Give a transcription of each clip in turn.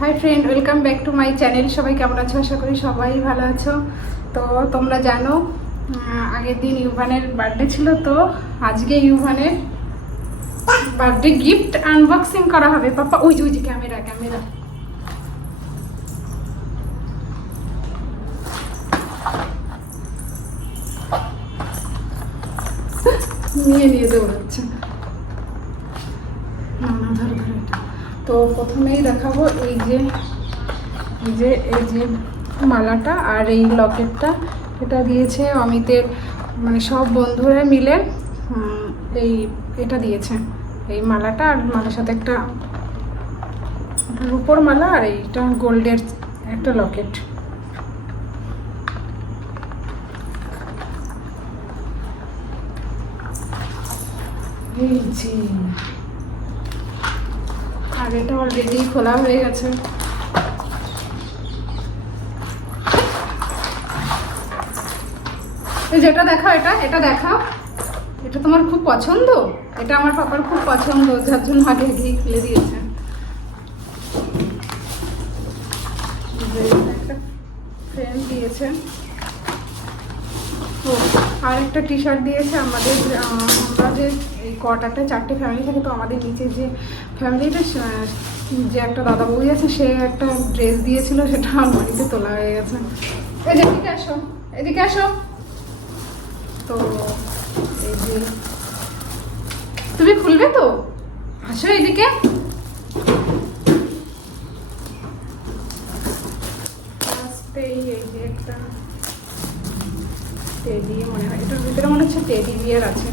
Hi friend, welcome back to my channel. সবাই কেমন আছো? আশা করি সবাই ভালো আছো। তো তোমরা জানো আগের দিন ইউভানের বার্থডে ছিল, তো আজকে ইউভানের বার্থডে গিফট আনবক্সিং করা হবে। পাপা ওই যে ক্যামেরা নিয়ে দৌড়াচ্ছে। না ধর এটা। তো প্রথমেই দেখাবো এই যে মালাটা আর এই লকেটটা। এটা দিয়েছে অমিতের, মানে সব বন্ধুরা মিলে এটা দিয়েছে, এই মালাটা। আর মালার সাথে একটা রূপোর মালা, আর এইটা গোল্ডের একটা লকেট। এই যে, আর এটা অলরেডি খোলা হয়ে গেছে। যেটা দেখাও, এটা দেখাও। এটা তোমার খুব পছন্দ? এটা আমার পাপার খুব পছন্দ, যার জন্য আগে খুলে দিয়েছে। একটা ফ্রেম দিয়েছে, ও আর একটা টি শার্ট দিয়েছে। আমরা যে এই কটাতে 4টে ফ্যামিলি থাকে, তো আমাদের নিচে যে ফ্যামিলিটা, যে একটা দাদা বৌদি আছে, সে একটা ড্রেস দিয়েছিল, সেটা আলমারিতে তোলা হয়ে গেছে। এদিকে আসো। তো এই যে, তুমি খুলবে তো? আসো এদিকে। এই যে একটা টেডি, মনে হয় এটার ভিতরে মনে হচ্ছে টেডি বিয়ার আছে।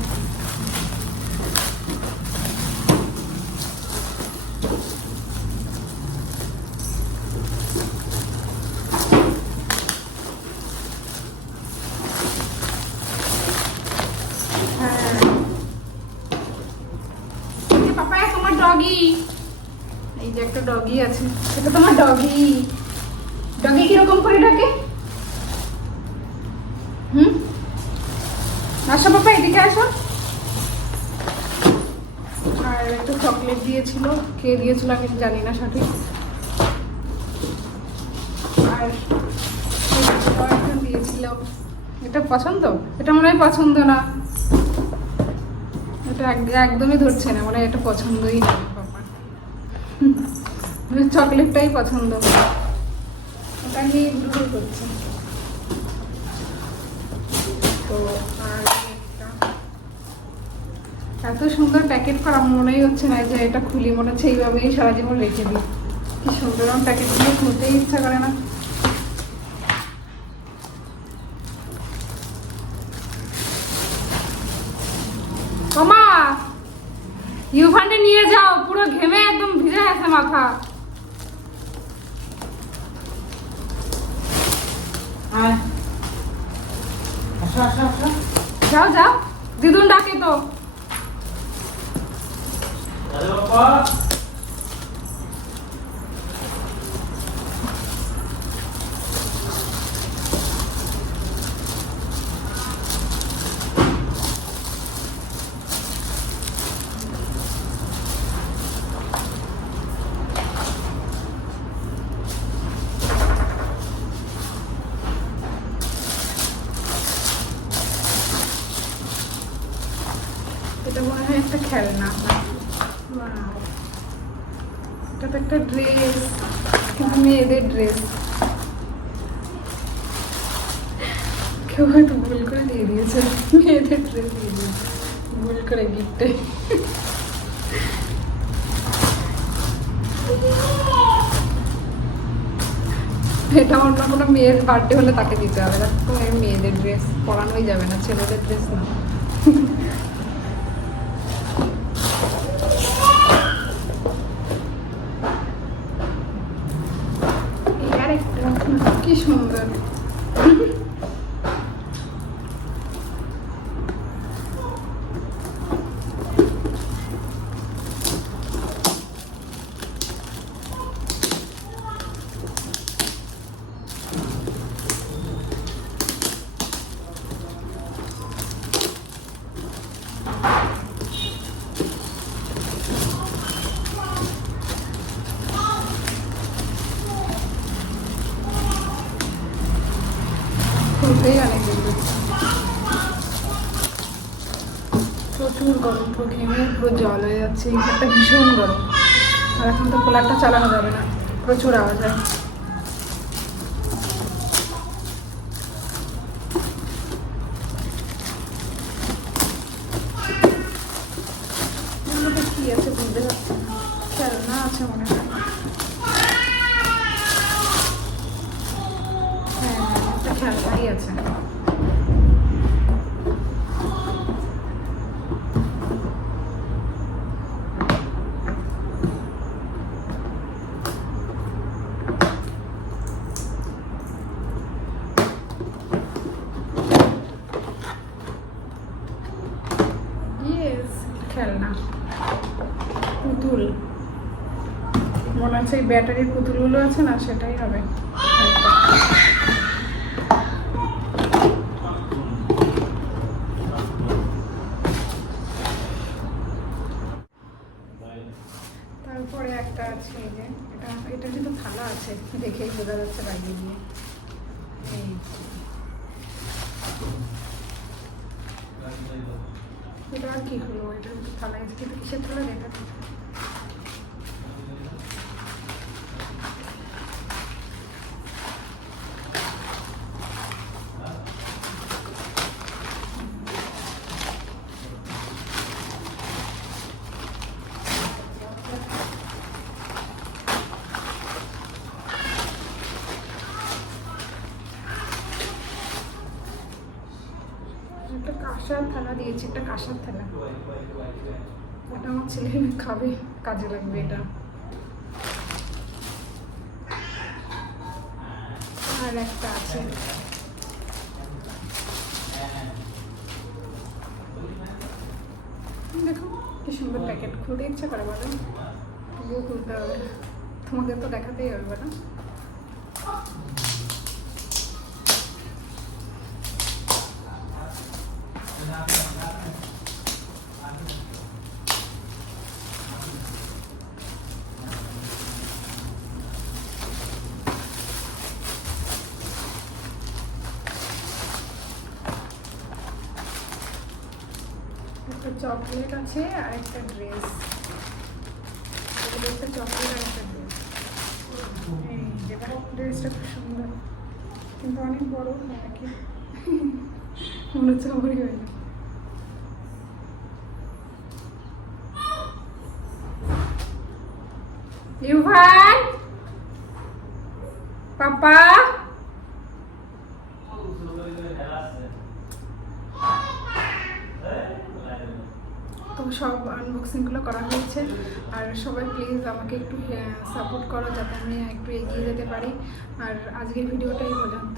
ডগি, এই যে একটা ডগি আছে, এটা তোমার ডগি। ডগি কিরকম করে ডাকে? আসো পাপা, এদিকে আসো। আর একটা চকলেট দিয়েছিল, কে দিয়েছিল আমি জানি না সঠিক। আর দিয়েছিল, এটা পছন্দ? এটা মনে হয় পছন্দ না, এটা একদমই ধরছে না, মানে এটা পছন্দই না পাপা। চকলেটটাই পছন্দ, ওটা নিয়ে ভুল করছে। তো আর এত সুন্দর প্যাকেট করা, মনেই হচ্ছে না যে এটা খুলি, মনে হচ্ছে এইভাবেই সারা জীবন রেখে দিই। কি সুন্দর, আমার প্যাকেটগুলো খুলতেই ইচ্ছা করে না। মামা, ইউভানে নিয়ে যাও, পুরো ঘেমে একদম ভিজে গেছে মাথা। যাও, দিদুন ডাকে তো। এটা মনে হয় একটা খেলনা, এটা তো একটা ড্রেস, কিন্তু মেয়েদের ড্রেস। কেউ হয়তো ভুল করে দিয়ে দিয়েছে, মেয়েদের ড্রেস দিয়ে দিয়েছে ভুল করে গিফটে। এটা অন্য কোনো মেয়ের বার্থডে হলে তাকে দিতে হবে, তো মেয়েদের ড্রেস পরানোই যাবে না, ছেলেদের ড্রেস না। কি সুন্দর, খুলতেই অনেক দেরি হচ্ছে। প্রচুর গরম, পুরো ঘেমে পুরো জল হয়ে যাচ্ছে, এই ঘরটা ভীষণ গরম। আর এখন তো কুলারটা চালানো যাবে না, প্রচুর আওয়াজ হয়। কি আছে বুঝতে পারছি না, খেলনা আছে মনে হয়। হ্যাঁ, একটা খেলনাই আছে। খেলনা পুতুল, মনে হচ্ছে এই ব্যাটারির পুতুলগুলো আছে না, সেটাই হবে। তারপরে একটা আছে এই যে, এটা কিন্তু থালা আছে, দেখেই বোঝা যাচ্ছে বাইরে গিয়ে। এই এটা আর কি হলো, এটা থালা, কিন্তু কিসের থালা দেখা? একটা কাঁসার থালা দিয়েছে, একটা কাঁসার থালা, এটা আমার ছেলে খাবে, কাজে লাগবে এটা। আর একটা আছে, দেখো কি সুন্দর প্যাকেট, খুলতে ইচ্ছা করে বলো, তবুও খুলতে হবে, তোমাকে তো দেখাতেই হবে না। একটা চকলেট আছে আর একটা ড্রেস, একটা চকলেট আর একটা ড্রেস। এই যেটা ড্রেসটা খুব সুন্দর, কিন্তু অনেক বড় নাকি, মনে হচ্ছে আমারই হয়ে যাবে। ইউভান, পাপা, তো সব আনবক্সিংগুলো করা হয়েছে। আর সবাই প্লিজ আমাকে একটু সাপোর্ট করো, যাতে আমি একটু এগিয়ে যেতে পারি। আর আজকের ভিডিওটা এই পর্যন্ত।